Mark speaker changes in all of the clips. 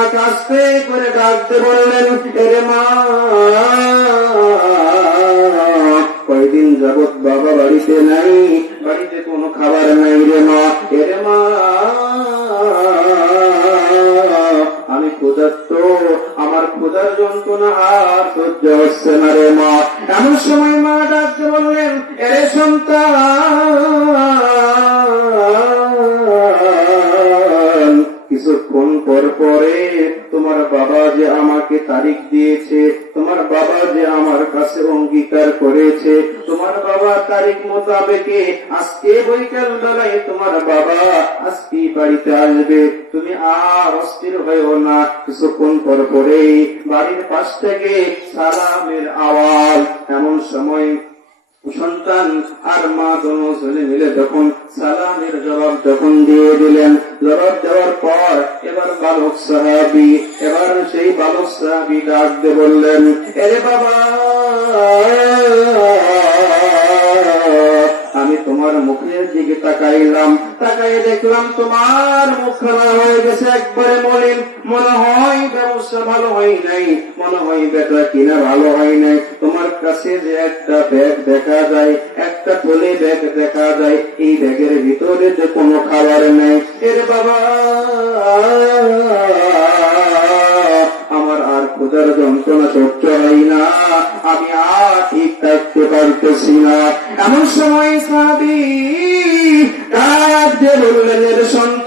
Speaker 1: মা কাস্তে করে ডাকতে বললেন এরে মা। কয়দিন যাবত বাবা বাড়িতে নাই, বাড়িতে কোনো খাবার নাই রে মা। এরে মা আমার ক্ষুধার যন্ত্রণা আর সহ্য হচ্ছে না রে মা। এমন সময় মা ডাকতে বললেন এরে সন্তান পর পরে তোমার বাবা যে আমাকে তারিখ দিয়েছে, তোমার বাবা যে আমার কাছে অঙ্গীকার করেছে, তোমার বাবা তারিখ মোতাবেকে আজকে বৈকাল বেলায় তোমার বাবা আজকে বাড়িতে আসবে। তুমি আর অস্থির হয়েও না, কিছুক্ষণ পর পরেই বাড়ির পাশ থেকে সালামের আওয়াজ। এমন সময় সন্তান আর মা দোনো মিলে যখন সালামের জবাব যখন দিয়ে দিলেন, জবাব দেওয়ার পর বালক সাহাবি এবার সেই বালক সাহাবি ডাক দিয়ে বললেন এরে বাবা! তোমার মুখের দিকে তাকাইলাম তাকাই দেখলাম তোমার মুখ খানা হয়ে গেছে একবারে মলিন। মনে হয় ব্যবসা ভালো হয় নাই, মনে হয় বেটা কিনা ভালো হয় নাই। তোমার কাছে যে একটা ব্যাগ দেখা যায়, একটা থলে ব্যাগ দেখা যায়, এই ব্যাগের ভিতরে যে কোনো খাবার নেই। এর বাবা! ক্ষুধার যন্ত্রণা সহ্য হয় না আমি আর ঠিক থাকতে পারতেছি না এমন সময় সাবি কাজ বললেন সন্ত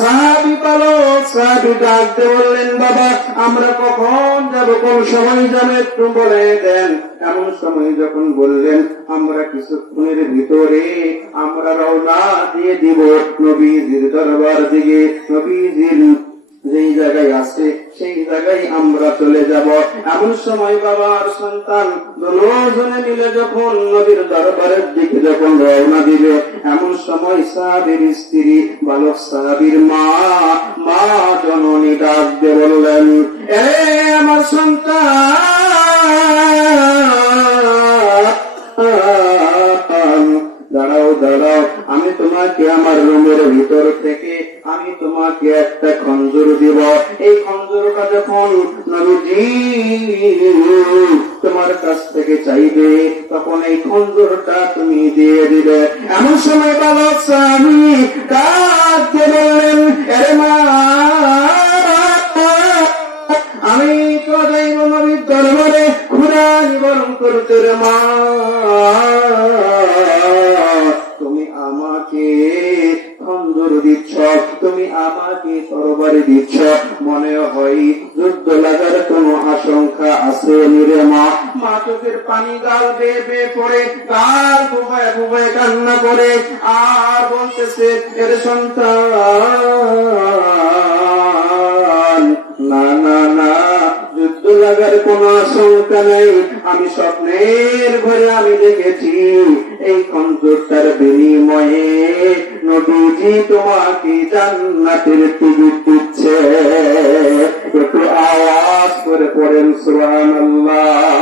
Speaker 1: সাহাবি পালো সাহাবি ডাকতে বললেন, বাবা, আমরা কখন যাব? কোন সময় যাবে একটু বলে দেন। এমন সময় যখন বললেন, আমরা কিছুক্ষণের ভিতরে আমরা রওনা দিয়ে দিব নবীজির দরবার দিকে। নবীজির যেই জায়গায় আছে, সেই জায়গায় আমরা চলে যাব। এমন সময় বাবার সন্তান দুজনে মিলে যখন নবীর দরবারের দিকে যখন রওনা দিবে, এমন সময় সাহাবির স্ত্রী, বালক সাহাবির মা মা জননী ডাক দিয়ে বললেন, এ আমার সন্তান! দাঁড়াও দাঁড়াও আমি তোমাকে আমার রুমের ভিতর থেকে আমি তোমাকে একটা খঞ্জুর দিব। এই খঞ্জুরটা যখন নবীজি তোমার কাছ থেকে চাইবে, তখন এই খঞ্জুরটা তুমি দিয়ে দিবে। এমন সময় বালক স্বামী দিয়ে বললেন আমি তো যাইব নবীর দরবারে খুদা নিবারণ করতে রে মা। তুমি আমাকে তরবারি দিচ্ছ। মনে হয় যুদ্ধ লাগার কোনো আশঙ্কা আছে নিরে মা। মা চোখের পানি গাল বেয়ে পড়ে, গাল বুবায় বুবায় কান্না করে। আর বলতেছে, এর সন্তান, না না না লাগার কোন আশঙ্কা নাই। আমি স্বপ্নের ঘরে আমি দেখেছি এই কন্দরটার বিনিময়ে নবীজি তোমাকে জান্নাতের টিকিট দিচ্ছে। একটু আওয়াজ করে পড়েন সুবহানাল্লাহ।